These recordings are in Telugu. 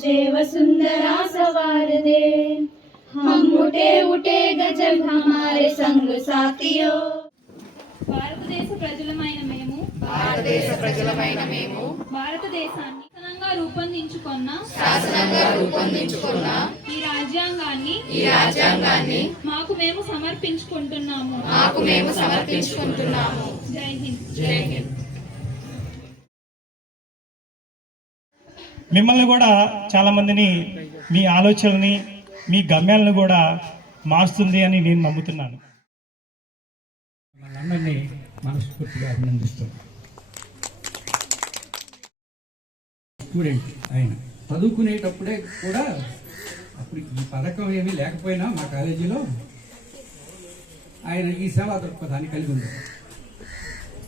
स्वयं सजैव सुन्दरा सवार दे हम उठे उठे गजब हमारे संग साथियों భారతదేశ ప్రజలమైన మేము భారతదేశ ప్రజలమైన మేము భారతదేశాన్ని శాసనంగా రూపొందించుకున్న శాసనంగా రూపొందించుకున్న ఈ రాజ్యాంగాన్ని ఈ రాజ్యాంగాన్ని మాకు మేము సమర్పించుకుంటున్నాము మాకు మేము సమర్పించుకుంటున్నాము జై హింద్ జై హింద్ మిమ్మల్ని కూడా చాలామందిని మీ ఆలోచనని మీ గమ్యాలను కూడా మారుస్తుంది అని నేను నమ్ముతున్నాను. అందరినీ మనస్ఫూర్తిగా అభినందిస్తాం స్టూడెంట్ ఆయన చదువుకునేటప్పుడే కూడా అప్పుడు ఈ పథకం ఏమీ లేకపోయినా మా కాలేజీలో ఆయన ఈ సేవా దృక్పథాన్ని కలిగి ఉంది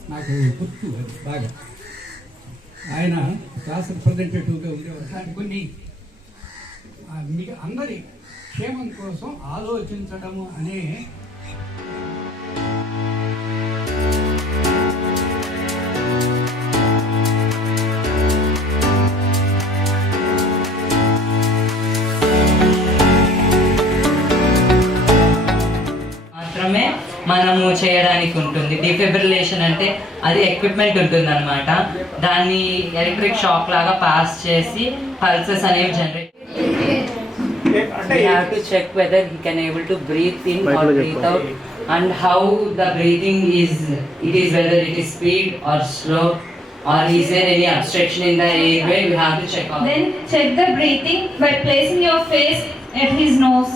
నాకు గుర్తు అది బాగా ఆయన క్లాస్ రిప్రజెంటేటివ్గా ఉండేవారు. కొన్ని మీ అందరి క్షేమం కోసం ఆలోచించడము అనే మనము చేయడానికి ఉంటుంది డిఫిబ్రిలేషన్ అంటే అది ఎక్విప్మెంట్ ఉంటుంది అనమాట దాన్ని ఎలక్ట్రిక్ షాక్ లాగా పాస్ చేసి పల్సెస్ అనేవి generate we have to check whether he can able to breathe in or breathe out and how the breathing is it is whether it is speed or slow or is there any obstruction in the airway we have to check on Then check the breathing by placing your face at his nose.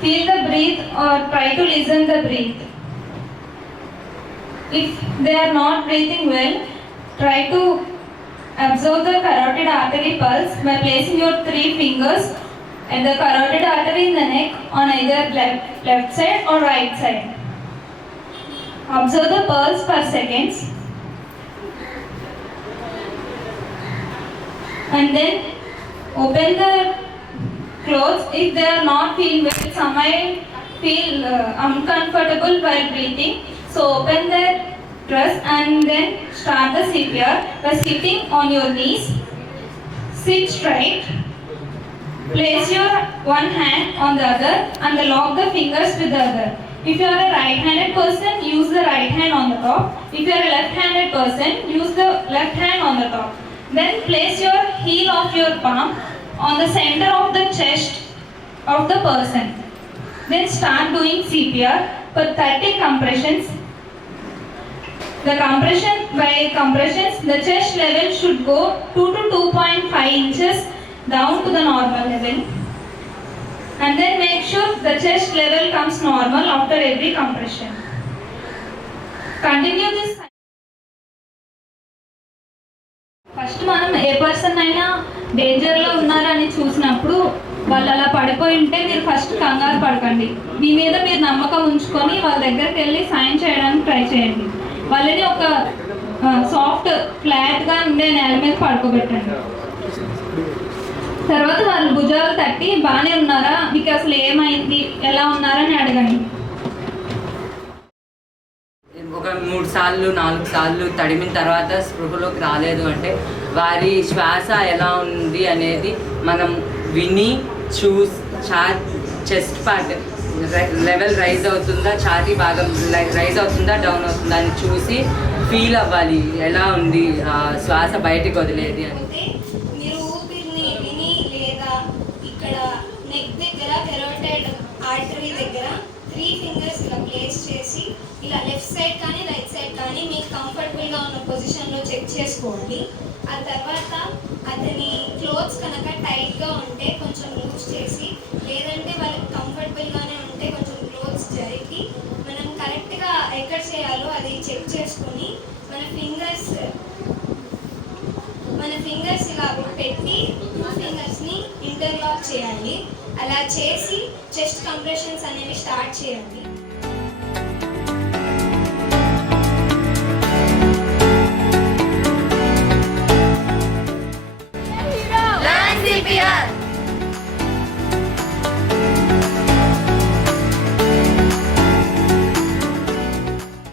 Feel the breath or try to listen the breath. If they are not breathing well, try to observe the carotid artery pulse by placing your three fingers at the carotid artery in the neck on either left, left side or right side. Observe the pulse per seconds and then open the clothes. If they are not feeling well some might feel uh, uncomfortable while breathing. So open their dress and then start the CPR by sitting on your knees. Sit straight. Place your one hand on the other and lock the fingers with the other. If you are a right-handed person use the right hand on the top. If you are a left-handed person use the left hand on the top. Then place your heel of your palm on the center of the chest of the person. Then start doing CPR for 30 compressions. The compression by compressions, the chest level should go 2 to 2.5 inches down to the normal level. And then make sure the chest level comes normal after every compression. Continue this first మనం ఏ పర్సన్ అయినా డేంజర్లో ఉన్నారని చూసినప్పుడు వాళ్ళు అలా పడిపోయి ఉంటే మీరు ఫస్ట్ కంగారు పడకండి. మీ మీద మీరు నమ్మకం ఉంచుకొని వాళ్ళ దగ్గరికి వెళ్ళి సాయం చేయడానికి ట్రై చేయండి. వాళ్ళని ఒక సాఫ్ట్ ఫ్లాట్గా ఉండే నేల మీద పడుకోబెట్టండి. తర్వాత వాళ్ళు భుజాలు తట్టి బాగానే ఉన్నారా? మీకు అసలు ఏమైంది? ఎలా ఉన్నారని అడగండి ఒక మూడు సార్లు నాలుగు సార్లు తడిమిన తర్వాత స్పృహలోకి రాలేదు అంటే వారి శ్వాస ఎలా ఉంది అనేది మనం విని చూస్ చా చెస్ట్ పార్ట్ లెవెల్ రైజ్ అవుతుందా ఛాతీ భాగం రైజ్ అవుతుందా డౌన్ అవుతుందా అని చూసి ఫీల్ అవ్వాలి. ఎలా ఉంది ఆ శ్వాస బయటికి వదిలేది అని అయితే మీరు ఊపిరిని విని లేదా ఇక్కడ నెక్ దగ్గర కెరోటెడ్ ఆర్టరీ దగ్గర త్రీ ఫింగర్స్ ఇలా ప్లేస్ చేసి ఇలా లెఫ్ట్ సైడ్ కానీ రైట్ సైడ్ కానీ మీకు కంఫర్టబుల్గా ఉన్న పొజిషన్లో చెక్ చేసుకోండి ఆ తర్వాత అతని క్లోత్స్ కనుక టైట్గా ఉంటే కొంచెం లూజ్ చేసి లేదంటే వాళ్ళకి కంఫర్టబుల్గానే ఉంటే కొంచెం క్లోత్స్ జరిపి మనం కరెక్ట్గా ఎక్కడ చేయాలో అది చెక్ చేసుకొని మన ఫింగర్స్ మన ఫింగర్స్ ఇలా పెట్టి టూ ఫింగర్స్ని ఇంటర్లాక్ చేయండి అలా చేసి చెస్ట్ కంప్రెషన్స్ అనేవి స్టార్ట్ చేయండి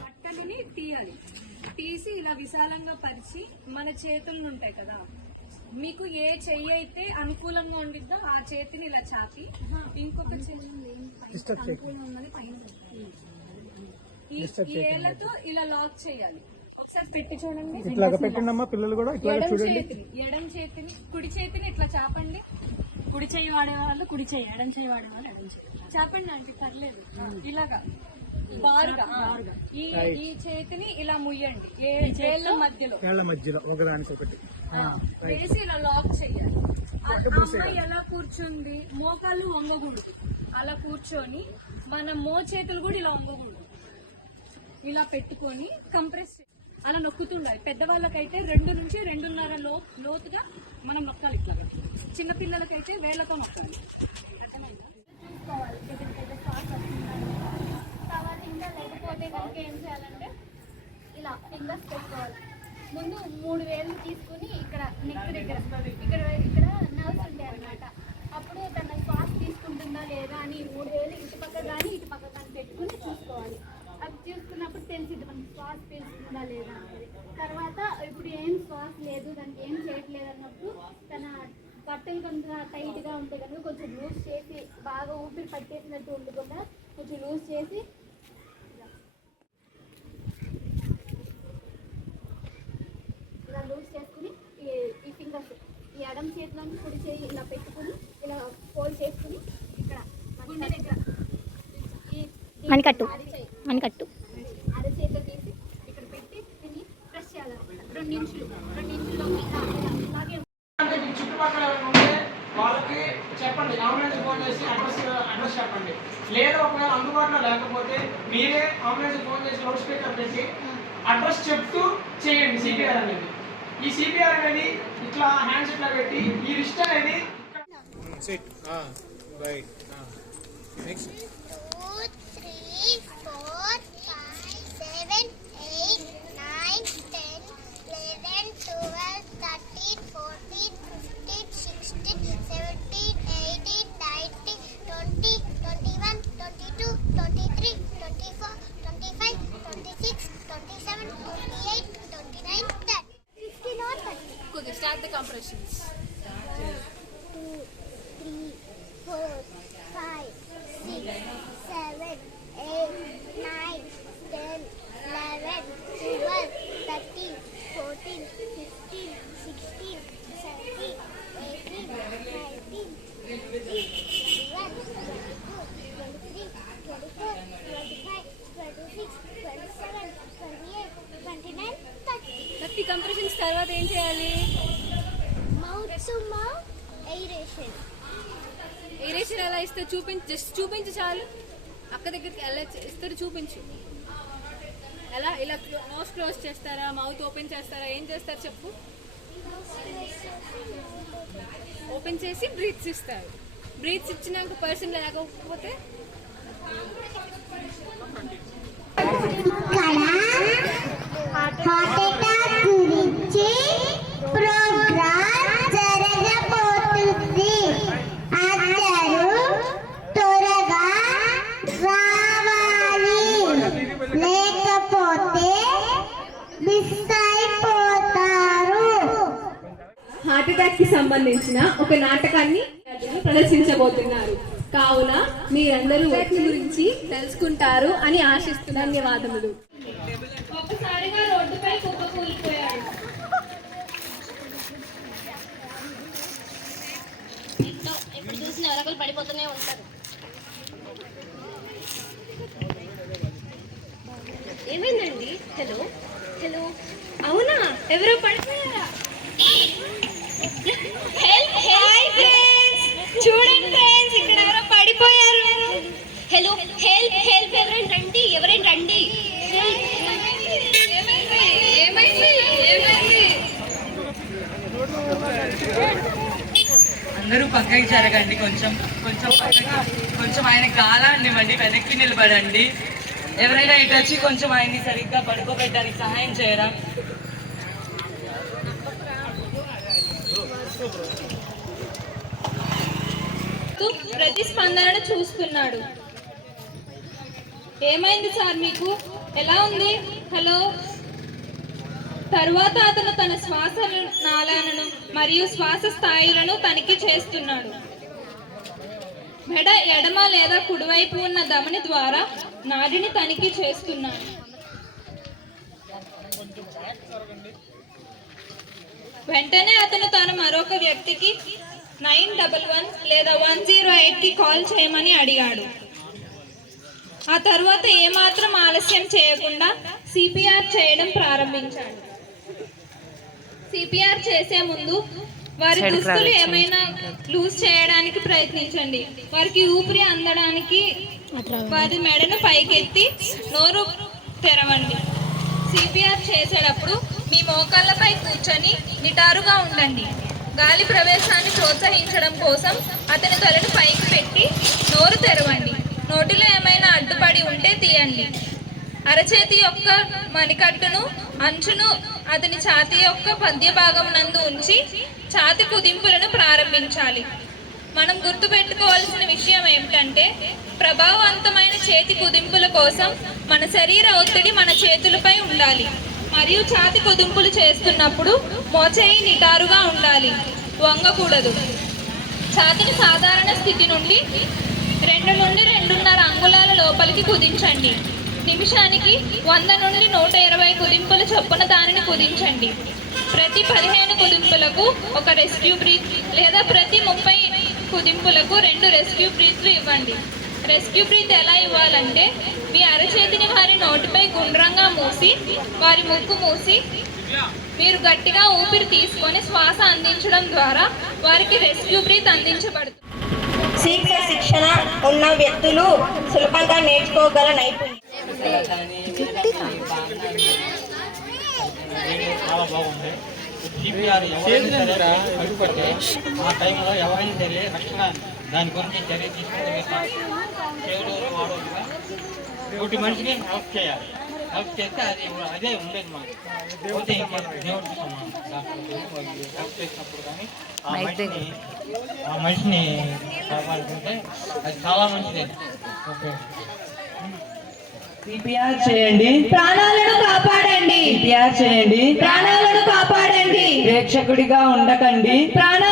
బట్టలని తీయాలి. తీసి ఇలా విశాలంగా పరిచి మన మీకు ఏ చెయ్యి అయితే అనుకూలంగా ఉండిద్దో ఆ చేతిని ఇలా చాపి ఇంకొక చెయ్యి పైన. ఈ ఏళ్ళతో ఇలా లాక్ చేయాలి. ఒకసారి పెట్టి చూడండి. ఇట్లాగా పెట్టండమ్మా పిల్లలు కూడా ఇట్లా ఎడం చూడండి. చేతిని ఎడం చేతిని కుడి చేతిని ఇట్లా చాపండి. కుడి చేయి వాడేవాళ్ళు కుడి చేయి ఎడం చేయి వాడేవాళ్ళు ఎడం చేయి. చాపండి అంటే పర్లేదు. ఇలాగా. బారుగా. ఈ ఈ చేతిని ఇలా ముయ్యండి. ఏ వేళ్ళ మధ్యలో. మధ్యలో ఒకదానికి ఒకటి. ఆ, వేసి ఇలా లాక్ చేయాలి. ఆ అమ్మాయి ఎలా కూర్చుంది? మోకాళ్ళు వంగకూడదు. అలా కూర్చొని మన మో చేతులు కూడా ఇలా వంగకూడదు. ఇలా పెట్టుకొని కంప్రెస్ చే- అలా నొక్కుతుండాలి పెద్దవాళ్ళకైతే రెండు నుంచి రెండున్నర లో లోతుగా మనం నొక్కాలి ఇట్లా. చిన్నపిల్లలకైతే వేళ్ళతో నొక్కాలి. చూసుకోవాలి తర్వాత ఇంకా లేకపోతే కనుక ఏం చేయాలంటే ఇలా ఫింగర్స్ పెట్టుకోవాలి ముందు మూడు వేలు తీసుకుని ఇక్కడ నెక్ దగ్గర ఇక్కడ ఇక్కడ నర్వ్స్ ఉంటాయి అన్నమాట అప్పుడు తన శ్వాస తీసుకుంటుందా లేదా అని మూడు వేలు ఇటు పక్క కానీ ఇటు పక్క కానీ పెట్టుకుని చూసుకోవాలి అది చూసుకున్నప్పుడు తెలిసిద్ది మనకి శ్వాస పీల్చుకుందా లేదా అనేది తర్వాత ఇప్పుడు ఏం శ్వాస లేదు దానికి ఏం తన బట్టలు కొంచెం టైట్గా ఉంటాయి కనుక కొంచెం లూజ్ చేసి బాగా ఊపిరి పట్టేసినట్టు ఉండకుండా కొంచెం లూజ్ చేసి ఇలా లూజ్ చేసుకుని ఈ ఈ ఫింగర్స్ ఈ ఎడం చేతిలోని కుడి చేయి ఇలా పెట్టుకుని ఇలా ఫోల్డ్ చేసుకుని ఇక్కడ ఈ మణికట్టు. అరచేయి మనకట్టు అరచేతిలో తీసి ఇక్కడ పెట్టి దీన్ని ప్రెస్ చేయాలన్నమాట రెండు నిమిషాలు రెండు నిమిషాలు ఇలా ఇలా ఇలాగే అంటే మీ చుట్టుపక్కల ఎవరైనా ఉంటే వాళ్ళకి చెప్పండి అంబులెన్స్ ఫోన్ చేసి అడ్రస్ అడ్రస్ చెప్పండి లేదా ఒకవేళ అందుబాటులో లేకపోతే మీరే అంబులెన్స్ ఫోన్ చేసి లౌడ్ స్పీకర్ పెట్టి అడ్రస్ చెప్తూ చేయండి సిపిఆర్ అనేది. ఈ సిపిఆర్ అనేది ఇట్లా హ్యాండ్స్ ఇట్లా పెట్టి ఈ రిస్ట్ అనేది రైట్ నెక్స్ట్ ఇస్తే చూపించు జస్ట్ చూపించు చాలు. అక్క దగ్గరికి ఎలా ఇస్తారు చూపించు. ఎలా ఇలా నోస్ క్లోజ్ చేస్తారా మౌత్ ఓపెన్ చేస్తారా ఏం చేస్తారు చెప్పు. ఓపెన్ చేసి బ్రీత్స్ ఇస్తారు. బ్రీత్స్ ఇచ్చినాక పర్సన్ లేకపోతే హార్ట్ సంబంధించిన ఒక నాటకాన్ని ప్రదర్శించబోతున్నారు. కావున మీరందరూ వాటి గురించి తెలుసుకుంటారు అని ఆశిస్తూ ధన్యవాదములు. ఒక్కసారిగా రోడ్డుపై కుప్ప కూలిపోయాడు ఎప్పుడు చూసిన ఎవరొకరు పడిపోతూనే ఉంటారు ఏమైందండి హలో హలో అవునా ఎవరో పడిపోయారా హెల్ప్ హాయ్ ఫ్రెండ్స్ చూడండి ఫ్రెండ్స్ ఇక్కడ ఎవరో పడిపోయారు హలో హెల్ప్ హెల్ప్ ఎవరైనా రండి ఎవరైనా రండి. ఏమైంది ఏమైంది అందరూ పక్కకి జరగండి కొంచెం కొంచెం పక్కకి కొంచెం ఆయన గాలాండివ్వండి వెనక్కి నిలబడండి. ఎవరైనా ఇటు వచ్చి కొంచెం ఆయన్ని సరిగ్గా పడుకోబెట్టడానికి సహాయం చేయరా? ప్రతిస్పందనను చూస్తున్నాడు. ఏమైంది సార్ మీకు? ఎలా ఉంది? హలో? తరువాత అతను తన శ్వాస నాళాలను మరియు శ్వాస స్థాయిలను తనిఖీ చేస్తున్నాడు. మెడ ఎడమ లేదా కుడివైపు ఉన్న ధమని ద్వారా నాడిని తనిఖీ చేస్తున్నాడు. వెంటనే అతను తాను మరొక వ్యక్తికి నైన్ డబల్ వన్ లేదా వన్ జీరో ఎయిట్కి కాల్ చేయమని అడిగాడు. ఆ తర్వాత ఏమాత్రం ఆలస్యం చేయకుండా సిపిఆర్ చేయడం ప్రారంభించాడు. సిపిఆర్ చేసే ముందు వారి దుస్తులు ఏమైనా లూజ్ చేయడానికి ప్రయత్నించండి. వారికి ఊపిరి అందడానికి వారి మెడను పైకెత్తి నోరు తెరవండి. సిపిఆర్ చేసేటప్పుడు మీ మోకాళ్ళపై కూర్చొని నిటారుగా ఉండండి. గాలి ప్రవేశాన్ని ప్రోత్సహించడం కోసం అతని తలను పైకి పెట్టి నోరు తెరవండి. నోటిలో ఏమైనా అడ్డుపడి ఉంటే తీయండి. అరచేతి యొక్క మణికట్టును అంచును అతని ఛాతీ యొక్క పద్య భాగం నందు ఉంచి ఛాతి కుదింపులను ప్రారంభించాలి. మనం గుర్తుపెట్టుకోవాల్సిన విషయం ఏమిటంటే ప్రభావవంతమైన చేతి కుదింపుల కోసం మన శరీర ఒత్తిడి మన చేతులపై ఉండాలి. మరియు ఛాతి కుదింపులు చేస్తున్నప్పుడు మోచేయి నిటారుగా ఉండాలి. వంగకూడదు. ఛాతిని సాధారణ స్థితి నుండి రెండు నుండి రెండున్నర అంగుళాల లోపలికి కుదించండి. నిమిషానికి వంద నుండి నూట ఇరవై కుదింపుల చొప్పున దానిని కుదించండి. ప్రతి పదిహేను కుదింపులకు ఒక రెస్క్యూ బ్రీత్ లేదా ప్రతి ముప్పై కుదింపులకు రెండు రెస్క్యూ బ్రీత్లు ఇవ్వండి. రెస్క్యూ బ్రీత్ ఎలా ఇవ్వాలంటే మీ అరచేతిని వారి నోటిపై గుండ్రంగా మూసి వారి ముక్కు మూసి మీరు గట్టిగా ఊపిరి తీసుకొని శ్వాస అందించడం ద్వారా వారికి రెస్క్యూ బ్రీత్ అందించబడుతుంది. శీఘ్ర శిక్షణ ఉన్న వ్యక్తులు సులభంగా నేర్చుకోగల నైపుణ్యం. సిపిఆర్ ఎవరైనా సరే అడుగుపడితే ఆ టైంలో ఎవరైనా సరే రక్షణ దాని గురించి చర్య తీసుకుంటే చేదోడు హెల్ప్ చేయాలి. హెల్ప్ చేస్తే అది అదే ఉండేది మాకు. పోతే ఇంకా దేవుడికి సమానం. డాక్టర్ వాళ్ళు హెల్ప్ చేసినప్పుడు కానీ ఆ మనిషిని ఆ మనిషిని కాపాడుకుంటే అది చాలా మంచిది. ఓకే. సిపిఆర్ చేయండి. ప్రాణాలను కాపాడండి. సిపిఆర్ చేయండి. ప్రాణాలను కాపాడండి. ప్రేక్షకుడిగా ఉండకండి. ప్రాణ